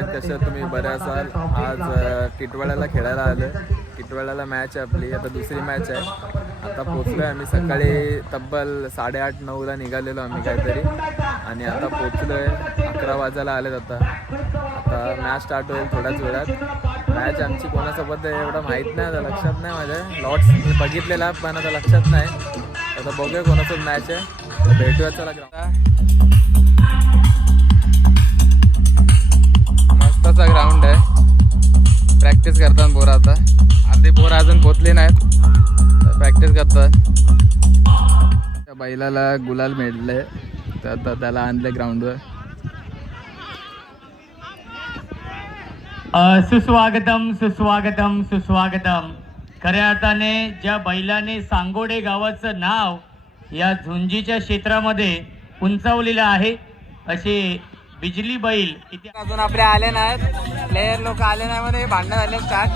काय कसे तुम्ही बरे असाल. आज टिटवाळ्याला खेळायला आलो. टिटवाळ्याला मॅच आहे आपली, आता दुसरी मॅच आहे. आता पोचलो आहे आम्ही. सकाळी तब्बल 8:30-9ला निघालेलो आम्ही काहीतरी, आणि आता पोचलो आहे. 11 वाजायला आलेत. आता मॅच स्टार्ट होईल थोड्याच वेळात. मॅच आमची कोणासोबत आहे एवढं माहीत नाही, आता लक्षात नाही माझ्या. लॉट्स मी बघितलेला पण आता लक्षात नाही. आता बघूया कोणासोबत मॅच आहे. भेटूया चला. मस्तचा ग्राउंड आहे. प्रॅक्टिस करतात पोरं. आता अर्धी पोरं अजून पोचली नाहीत, प्रॅक्टिस करतात. त्या बैलाला गुलाल मिळले तर आता त्याला आणले ग्राउंडवर. सुस्वागतम सुस्वागतम सुस्वागतम. खऱ्या अर्थाने ज्या बैलाने सांगोडे गावाचं नाव या झुंजीच्या क्षेत्रामध्ये उंचावलेलं आहे, असे बिजली बैल इथे अजून आपले आले नाहीत. प्लेयर लोक आले नाही मध्ये भांडणं झाले स्टार्ट.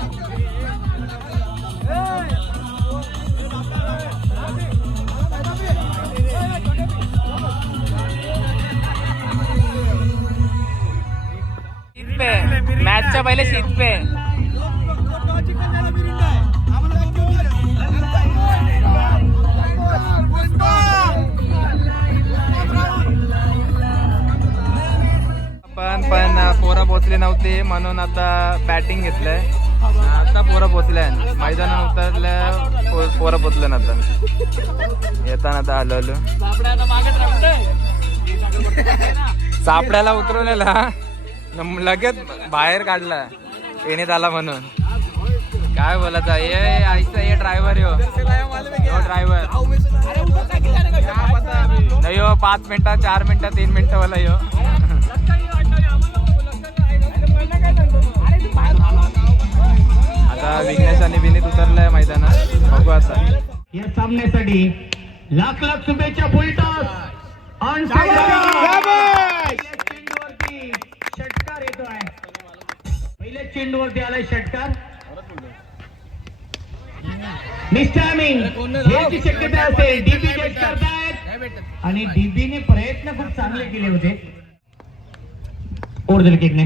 मॅचच्या पहिले शीत पे पण पोरं पोचली नव्हती म्हणून आता बॅटिंग घेतलंय. आता पोरं पोचल्या मैदानात उतरल्या. पोरं पोचले ना आता येताना. आता आलो सापड्याला उतरवलेला लगेच बाहेर काढला येण्यात आला म्हणून. काय बोलायचं ये आईचा ये ड्रायव्हर यो ड्रायव्हर नाही हो. 5 मिनिटं 4 मिनिटं 3 मिनिटं वाला यो. आता विघ्नेश आणि विनीत उतरलाय मैदानात. बघू आता या सामन्यासाठी लाख लाख शुभेच्छा. फुलटॉस ऑन षटकार येतोय. पहिल्या चेंडूवरती आलाय षटकार. मिस्टायमिंग याची शक्यता असेल. डीबी जज करतायत आणि डीबीने प्रयत्न खूप चांगले केले होते. ओढ दिली किकने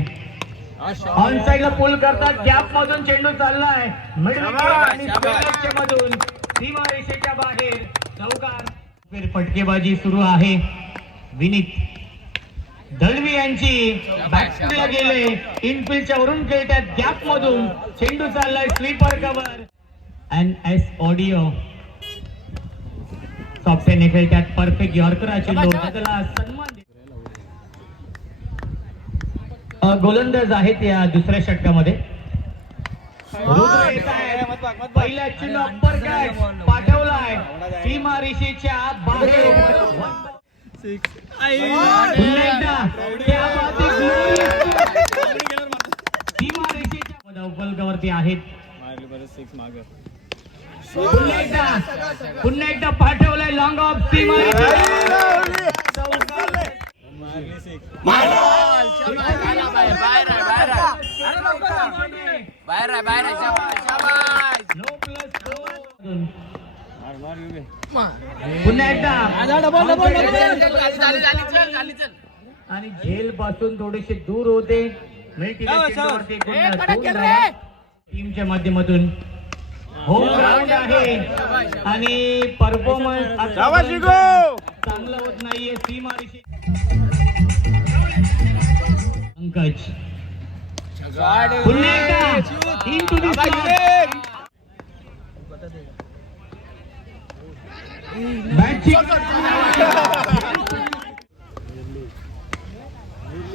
ऑन साइडला पुल करतात. गॅप मधून चेंडू चाललाय मिडल आणि स्क्वेअरच्या मधून सीमा रेषेच्या बाहेर चौकार. फटकेबाजी सुरू आहे. विनीत दळवी यांची बॅट्समॅनला गेले. इनफिल्डच्या वरून खेळतात. गॅप मधून चेंडू चाललाय स्वीपर कव्हर. NS ऑडिओ सॉफ्टवेअरने खेळतात. परफेक्ट यॉर्कर चेंडू त्याला सन्मान. गोलंदाज आहेत या दुसऱ्या षटकामध्ये. पहिला चेंडू अप्पर कॅच पाठवलाय सीमा रेषेच्या बाहेर. सीमा रेषेच्या धावफलकावरती आहेत. पुन्हा एकदा पाठवलाय लॉंग ऑफ सीमा पुन्हा एकदा आणि झेल पासून थोडेसे दूर होते. टीमच्या माध्यमातून होम ग्राउंड आहे आणि परफॉर्मन्स चांगलं होत नाहीये. सीमा रेषे पंकज पुन्हा एकदा into the slot.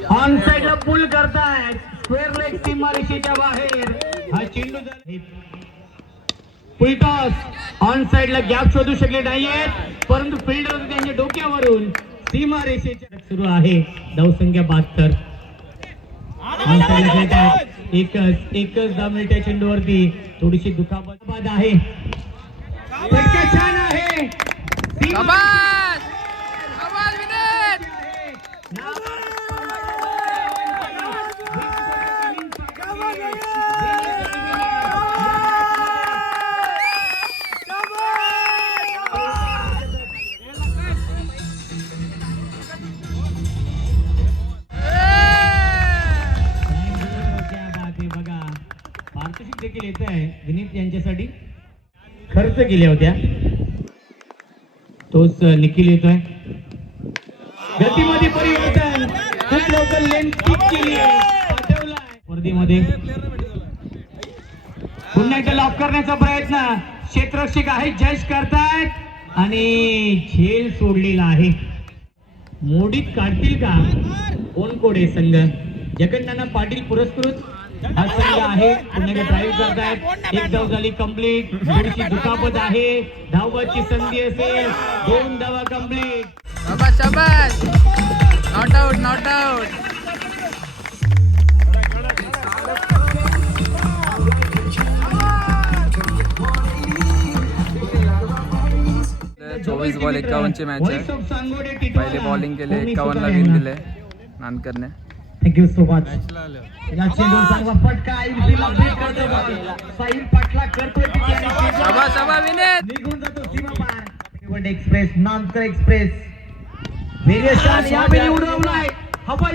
ऑन साइडला पुल करताय. स्क्वेअर लेग सीमा रेषेच्या बाहेर. हा चेंडू फुलटॉस ऑन साइडला गॅप शोधू शकले नाहीयेत, परंतु फिल्डर त्यांच्या डोक्यावरून सीमा रेषेच्या सुरू आहे. धावसंख्या 72. एकच 10 मिनिटच्या चेंडूवरती थोडीशी दुखापत आहे. छान आहे. देखील येत आहे विनीत यांच्यासाठी खर्च केल्या होत्या. तोच निखिल येतोय. गतीमध्ये परिवर्तन, खूप लवकर लेन किक केली आहे, पाठवलाय स्पर्धेमध्ये. पुन्हा एकदा लॉक करण्याचा प्रयत्न, क्षेत्ररक्षक आहे, जज करतायत आणि झेल सोडलेला आहे. मोडीत काढतील का ओनकोडे संघ? जगन्नाथ पाटील पुरस्कृत हा संघ आहे. पुन्हा एकदा ड्राईव्ह करतायत. एक धाव झाली कंप्लीट. थोडीशी दुखापत आहे. धावाची संधी असेल. 2 धावा कंप्लीट. शाबाश शाबाश, not out not out. 24 ball 51 ची मॅच आहे. पहिले बॉलिंग केले, 51 ला विन दिले नानकरने. Thank you so much. या चेंडूवर चांगला फटका, आईला ब्रेक करतो बॉल. साहिल पाटला करतोय शाबाश शाबाश विनीत. निघून जातो सीमा पार. एक्सप्रेस, नानकर एक्सप्रेस व्हेरिएशन यावेळी उडवलाय. हवा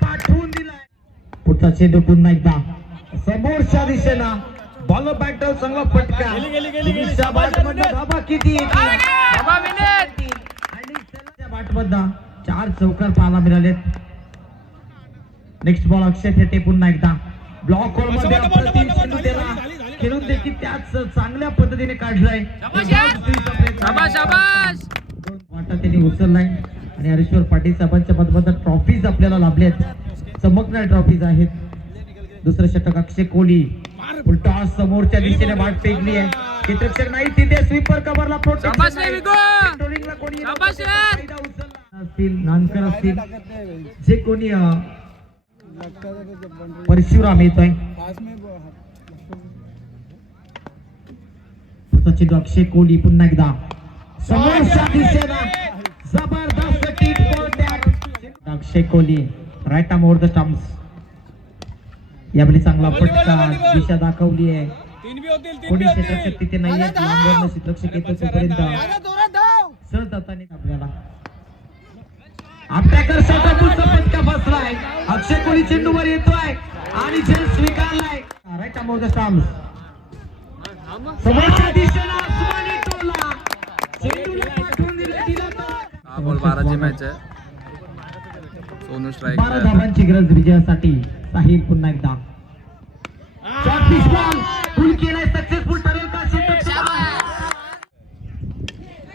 पाठवून दिलाय. पुढचा चेंडू पुन्हा एकदा समोरच्या दिशेला. बॉल बॅटर चांगला फटका. दिशा बाटमधनं धाबा किती येते बाबा विनीत. आणि त्या बाटमधनं 4 चौकार पाहायला मिळालेत. नेक्स्ट बॉल अक्षय थेटे पुन्हा एकदा ब्लॉक होल मध्ये अप्रतिम चेंडू त्याला खेळून देखील त्याच चांगल्या पद्धतीने काढलाय. शाबाश शाबाश. वाटा त्यांनी उचललाय आणि हरीश्वर पाटील साहेबांच्या पदमधून ट्रॉफीज आपल्याला लाभल्यात. चमकणाऱ्या ट्रॉफीज आहेत. दुसरं षटक अक्षय कोहली. उलटा समोरच्या दिशेने बाट फेकली आहे. क्षेत्ररक्षक नाही तिथे स्वीपर कव्हरला प्रोटेक्शन कोणी असतील, नानकर असतील, जे कोणी परशुराम येतोय. चेंडू अक्षय कोहली पुन्हा एकदा समोरच्या दिशेला जबरदस्त टीप for that. Akshay Kohli right arm over the stumps. यावेळी चांगला फटका, दिशा दाखवली आहे. कोणी क्षेत्ररक्षक तिथे नाही आहेत. लांबवरनं क्षेत्ररक्षक येतो तोपर्यंत सर जाताना आपल्याला अटॅकर शतकाचा फटका बसलाय. अक्षय कोहली चेंडूवर येतोय आणि झेल स्वीकारलाय. Right arm over the stumps. समोरच्या दिशेला आसमानी टोला. चेंडूला पाठवून दिला. 6 बॉल 12 ची मॅच आहे. सोनू स्ट्राईक. 12 धावांची गरज विजयासाठी. साहिल पुन्हा एकदा शॉर्ट बॉल फुल केलाय. सक्सेसफुल ठरेल का?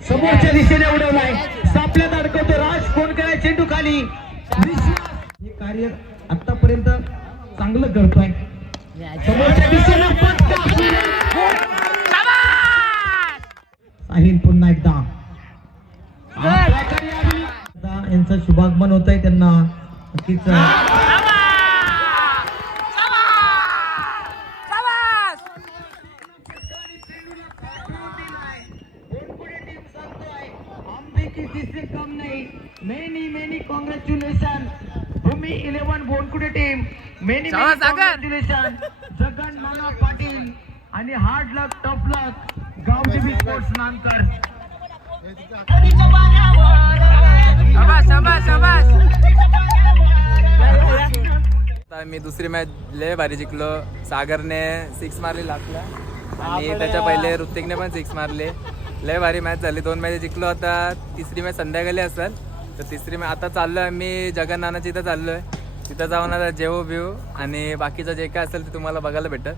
समोरच्या दिशेने उडवलाय. सापल्यात अडकवतो राज. कोण कराय चेंडू खाली. हे कार्य आतापर्यंत चांगलं करतोय. समोरच्या दिशेने साहिल पुन्हा एकदा. यांचं शुभागमन होत आहे. त्यांना नक्कीच कम नहीं. मेनी कॉंग्रेच्युलेशन भूमी 11 बोनकुडे team. Many congratulation Jagan Nana Patil आणि हार्ड लक टफ लक गावदेवी स्पोर्ट्स नानकर. शाबाश शाबाश शाबाश. मी दुसरी मॅच लय भारी जिंकलो. सागरने 6 मारली लास्टला आणि त्याच्या पहिले ऋतिकने पण 6 मारले. लय भारी मॅच झाली. 2 मॅच जिंकलो. आता तिसरी मॅच संध्याकाळी असेल. तर तिसरी मॅच आता चाललो आहे आम्ही जगन्नाथाच्या इथं चाललो आहे. तिथं जाऊन आता जेवू बिवू आणि बाकीचं जे काय असेल ते तुम्हाला बघायला भेटत.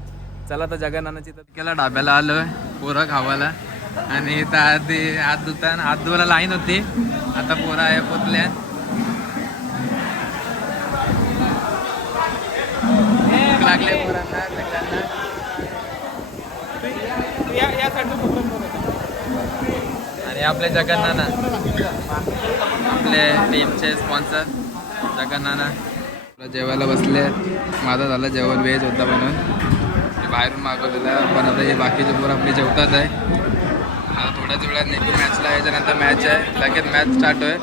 चला आता जगन्नाथाच्या इथं केला ढाब्याला आलो आहे पोरं खावायला. आणि इथं आधी हात धुवायला लाईन होती. आता पोरं आहे पोचल्या. लागले पोरांना सगळ्यांना. आणि आपले जगन्नाना आपले टीमचे स्पॉन्सर जगन्नाना जेवायला बसले. माझं झालं जेवण व्हेज होता म्हणून बाहेरून मागवलेलं. पण आता हे बाकीचे पोरं आपली जेवतात आहे. आता थोड्याच वेळात नेहमी मॅचला याच्यानंतर मॅच आहे. लगेच मॅच स्टार्ट आहे.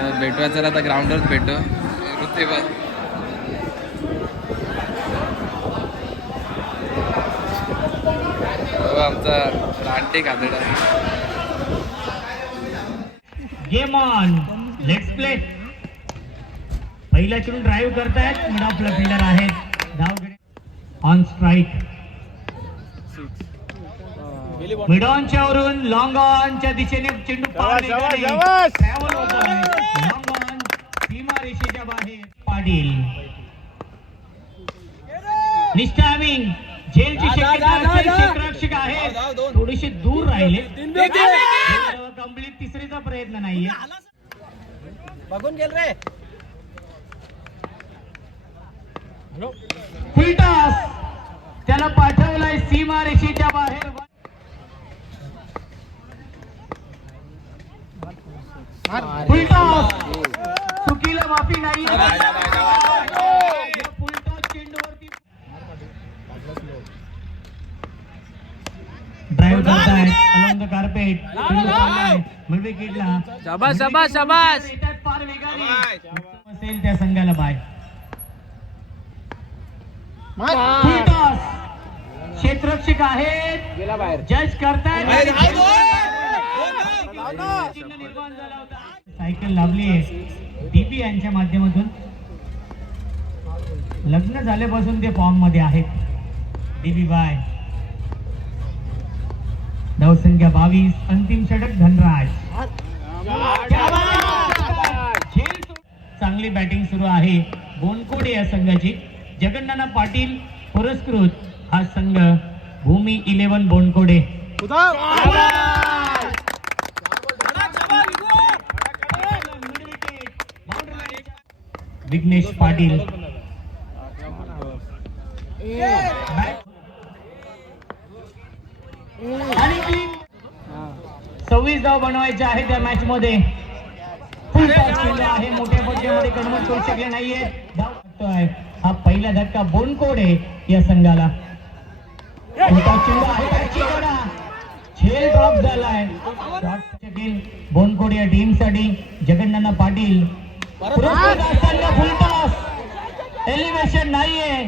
तर भेटूया चला आता ग्राउंडवरच भेटू. ऋतिक आमचा रानटी खादडा. Game on. Let's play. पहिल्या चेंडू ड्राईव्ह करतायत. मिड ऑफला फिल्डर आहेत. धाव ऑन स्ट्राईक. मिड ऑनच्या वरून लॉंग ऑनच्या दिशेने चेंडू पार निघाले. ट्रॅव्हल होतोय. लॉंग ऑन सीमा रेषेच्या बाहेर. पाटील निस्टामिंग झेलची शक्यता असेल. क्षेत्ररक्षक आहेत थोडेसे दूर राहिले. कंप्लीट तिसरीचा प्रयत्न नाहीये. बघून गेल रे. फुल टॉस त्याला पाठवलाय सीमा रेषेच्या बाहेर. फुल टॉस चुकीला माफी नाही. फुल टॉस चेंडूवरती ड्राईव्ह करतायत अलॉंग द कार्पेट. मिड विकेटला. शाबास शाबास शाबास. येतात फार वेगाने असेल त्या संघाला बाय. फुल टॉस क्षेत्ररक्षक आहेत गेला बाहेर. जज करतायत. सायकल लावली आहे डीबी यांच्या माध्यमातून. लग्न झाल्यापासून ते फॉर्म मध्ये आहेत. डीबी बाय. धावसंख्या 22. अंतिम षटक धनराज. चांगली बॅटिंग सुरू आहे बोनकोडे या संघाची. जगन्नाथ पाटील पुरस्कृत हा संघ भूमी 11 बोनकोडे. विघ्नेश पाटील. आणि 26 धाव बनवायचे आहे त्या मॅच मध्ये. फुल टॉस केला आहे. मोठ्या फटक्यामध्ये कन्वर्ट करू शकले नाहीये. धाव आहे हा पहिला धक्का बोनकोडे या संघाला. मोठा चेंडू आहे त्याची गडा. झेल ड्रॉप झालाय. बोनकोडे या टीम साठी जगन्नाथ पाटील पुरस्कृत असताना फुल टॉस एलिव्हेशन नाहीये.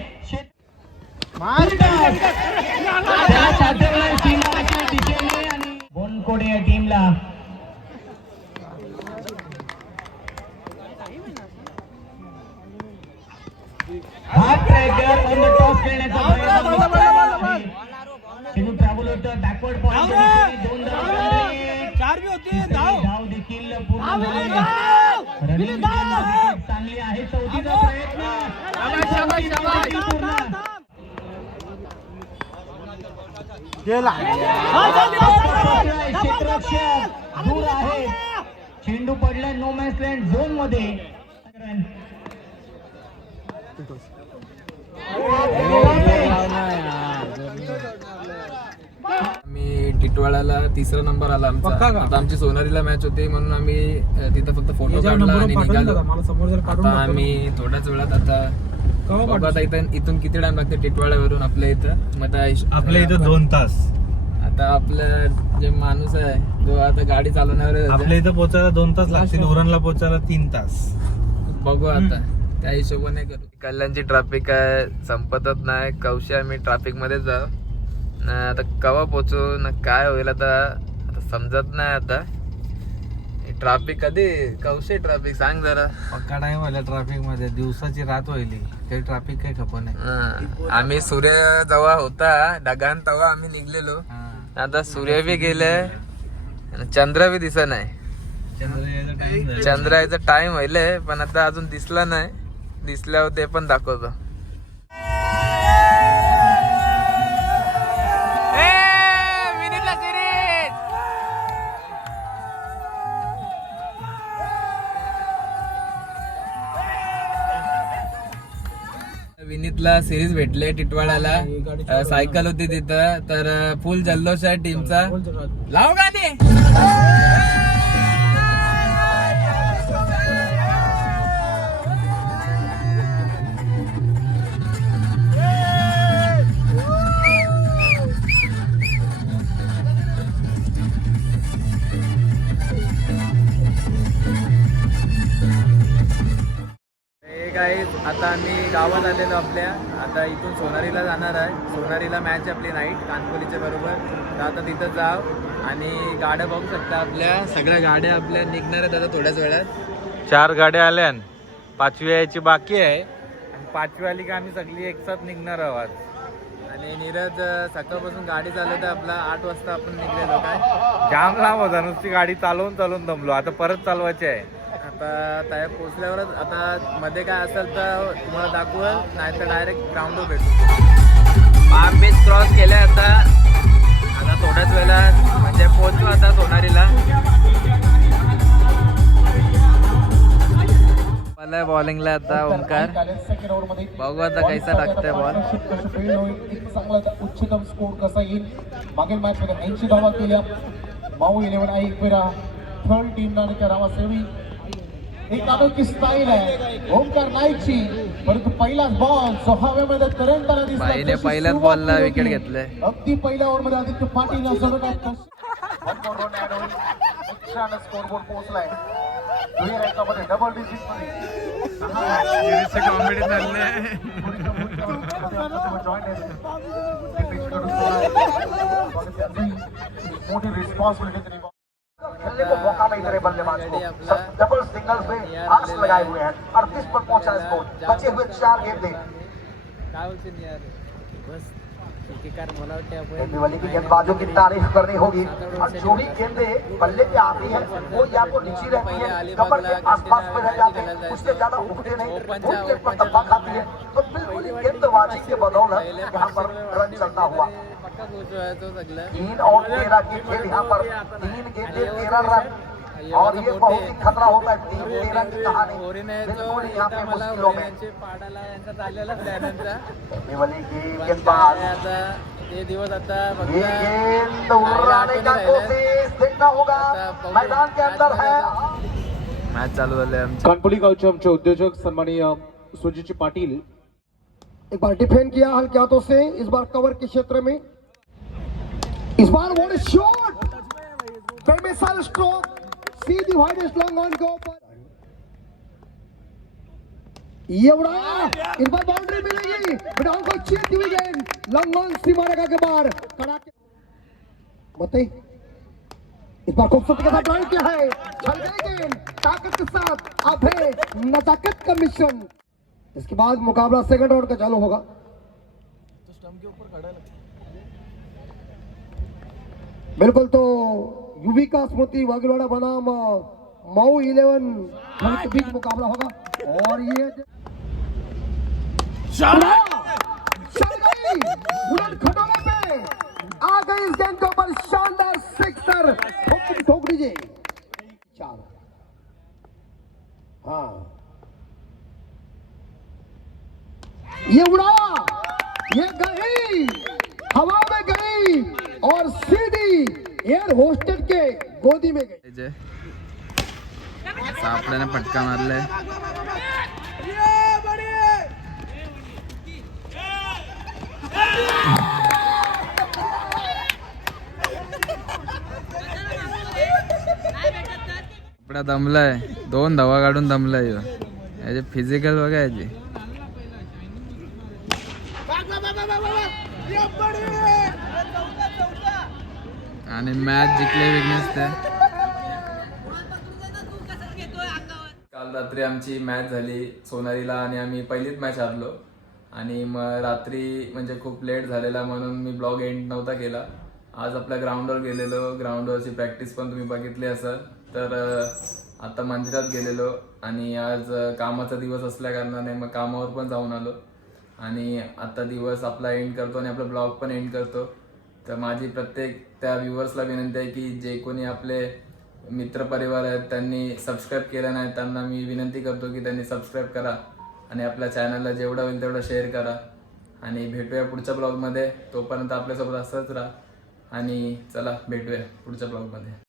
फुल टॉस त्याला साठवलंय सीमाच्या दिशेने आणि बोनकोडे या टीमला half tracker on the toss खेळण्याचा प्रयत्न. चेंडू ट्रॅव्हल होतं बॅकवर्ड पॉइंट. दोन धाव देखील पूर्ण झाले. रनिंग चांगली आहे. चौथीचा प्रयत्न क्षेत्ररक्षक दूर आहे. चेंडू पडला नो मॅच लँड झोन मध्ये. आम्ही टिटवाळ्याला 3रा नंबर आला आमचा. आता आमची सोनारीला मॅच होती म्हणून आम्ही तिथं फक्त फोटो काढला आणि निघालो. आता आम्ही थोड्याच वेळात आता इथून किती टाइम लागते टिटवाळ्यावरून आपल्या इथं. मग आपल्या इथं 2 तास. आता आपल्या जे माणूस आहे जो आता गाडी चालवण्यावर आपल्या इथं पोहोचायला 2 तास लागतील. उरणला पोहोचायला 3 तास. बघू आता त्या हिशोबाने करू. कल्याणची ट्रॅफिक आहे संपतच नाही. कवशी आम्ही ट्रॅफिक मध्ये जाऊ ना. आता कवा पोचू ना काय होईल आता समजत नाही. आता ट्रॅफिक कधी कवशी ट्रॅफिक सांग जरा. पक्का टाइम व्हायला ट्रॅफिक मध्ये. दिवसाची रात व्हायली काही ट्रॅफिक काही खप नाही. आम्ही सूर्य जेव्हा होता ढगान तेव्हा आम्ही निघलेलो. आता सूर्य बी गेले चंद्र बी दिसत नाही. चंद्र यायचा टाइम व्हायले पण आता अजून दिसला नाही. दिसल्यावर ते पण दाखवतो. विनीतला सिरीज भेटले टिटवाळ्याला. सायकल होती तिथं तर फुल जल्लोष आहे टीमचा. लाव गाणे. आता आम्ही गावात आलेलो आपल्या. आता इथून सोनारीला जाणार आहे. सोनारीला मॅच आपली नाईट कानकोलीच्या बरोबर. तर आता तिथं जाऊ आणि गाड्या बघू शकता. आपल्या सगळ्या गाड्या आपल्या निघणार आहेत आता थोड्याच वेळात. 4 गाड्या आल्या. 5वी यायची बाकी आहे. आणि 5वी आली का आम्ही सगळी एकसाथ निघणार आहोत. आणि नीरज सकाळपासून गाडी चालवत आहे आपला 8 वाजता आपण निघलेलो काय जाम लांब होता, नुसती गाडी चालवून दमलो. आता परत चालवायची आहे. आता त्या पोचल्यावरच आता मध्ये काय असेल तर तुम्हाला दाखवल, नाही तर डायरेक्ट ग्राउंडवर भेटू. पाम बीच क्रॉस केल्या आता थोड्याच वेळेला म्हणजे पोहोचलो आता सोनारीला. मला बॉलिंगला आता ओंकार, बघू आता कैसा टाकतोय बॉल. उच्चतम स्कोर कसा येईल. मागील मॅच मध्ये 80 धावा केल्या माऊ 11 आहे. एक फेरा थर्ड टीम आणि करावा सेवी एक अनोखी स्टाईल आहे ओंकार नाईकची. परंतु पहिलाच बॉल जो हवेमध्ये करंट आला दिसला. बाईने पहिल्याच बॉलला विकेट घेतलंय. अगदी पहिल्या ओव्हर मध्ये आदित्य पाटील स्कोरबोर्ड पोहोचलाय. डबल डिजिट कॉमेडी चाललंय. मोठी रिस्पॉन्सिबिलिटी खेलने को मौका नहीं करे बल्लेबाज को. डबल सिंगल्स में आस लगाए हुए हैं. 38 पर पहुंचा है स्कोर. बचे हुए 4 गेंदे. काय बोलशील यार, बस ठिकेकार मला वाटतं आपण देखने वाले की गेंदबाजों की तारीफ करनी होगी. और जो भी गेंदें बल्ले पे आती है वो या तो नीचे रहती है, कमर के आसपास में रह जाते हैं, उससे ज्यादा उठते नहीं, वो गेंद पर धब्बा खाती है. तो बिल्कुल गेंदबाजी के बदौलत यहाँ पर रन चलता हुआ. पक्का पोहोचवायचो सगळं. 3 और 13 की खेल यहाँ पर. 3 गेंदे 13 रन. और ये बहुत ही खतरा होता है 3-13 की कहानी. बिल्कुल यहाँ पे मुश्किलों में पाडाला यांचा चाललेला प्लॅन यांचा. देखने वाले की गेंदबाज. आता ते दिवस आता ये गेंद उड़ाने का कोशिश देखना होगा. मैदान के अंदर है. मॅच चालू झाले आमची. कानपुली गावचे आमचे उद्योजक सन्माननीय सुजीत पाटिल. एक बार डिफेंड किया हल्के हाथों से. इस बार कवर के क्षेत्र में. इस बार व्हाट अ शॉट. बेमिसाल स्ट्रोक. सीधी वाइड लॉन्ग ऑन के ऊपर. ये उड़ा. इस बार बाउंड्री मिलेगी. बिडाल को चेक हुई गेंद. लॉन्ग ऑन सीमा रेखा के बाहर. कड़ाके बताइए. इस बार खूबसूरती के साथ ड्राइव किया है. चल गई गेंद ताकत के साथ. अभय नजाकत का मिशन. इसके बाद मुकाबला सेकंड राउंड का चालू होगा. बिल्कुल. तो युविका स्मृति वागलवाड़ा बनाम माऊ 11 के बीच मुकाबला होगा. और ये चल गई बुलेट खटोले पे आ गई. इस गेंद के ऊपर शानदार सिक्सर. ठोक दीजिए. 4. हाँ ये उड़ा. ये गई हवा में गई और सीधी एयर होस्टेड के गोदी में गई. जे सापड्याने फटका मारलाय. सापडा दमलाय. 2 धावा काढून दमलाय. याचे फिजिकल बघा याची. आणि मॅच जिंकले विघ्नेश ते. काल रात्री आमची मॅच झाली सोनारीला आणि आम्ही पहिलीच मॅच हारलो. आणि मग रात्री म्हणजे खूप लेट झालेला म्हणून मी ब्लॉग एंड नव्हता केला. आज आपल्या ग्राउंडवर गेलेलो. ग्राउंडवरची प्रॅक्टिस पण तुम्ही बघितली असाल. तर आता मंदिरात गेलेलो आणि आज कामाचा दिवस असल्या कारणाने मग कामावर पण जाऊन आलो. आणि आता दिवस आपला एंड करतो आणि आपला ब्लॉग पण एंड करतो. तर माझी प्रत्येक त्या व्ह्युअर्सला विनंती आहे की जे कोणी आपले मित्रपरिवार आहेत त्यांनी सबस्क्राईब केलं नाही त्यांना मी विनंती करतो की त्यांनी सबस्क्राईब करा आणि आपल्या चॅनलला जेवढं होईल तेवढं शेअर करा. आणि भेटूया पुढच्या ब्लॉगमध्ये. तोपर्यंत आपल्यासोबत असंच राहा आणि चला भेटूया पुढच्या ब्लॉगमध्ये.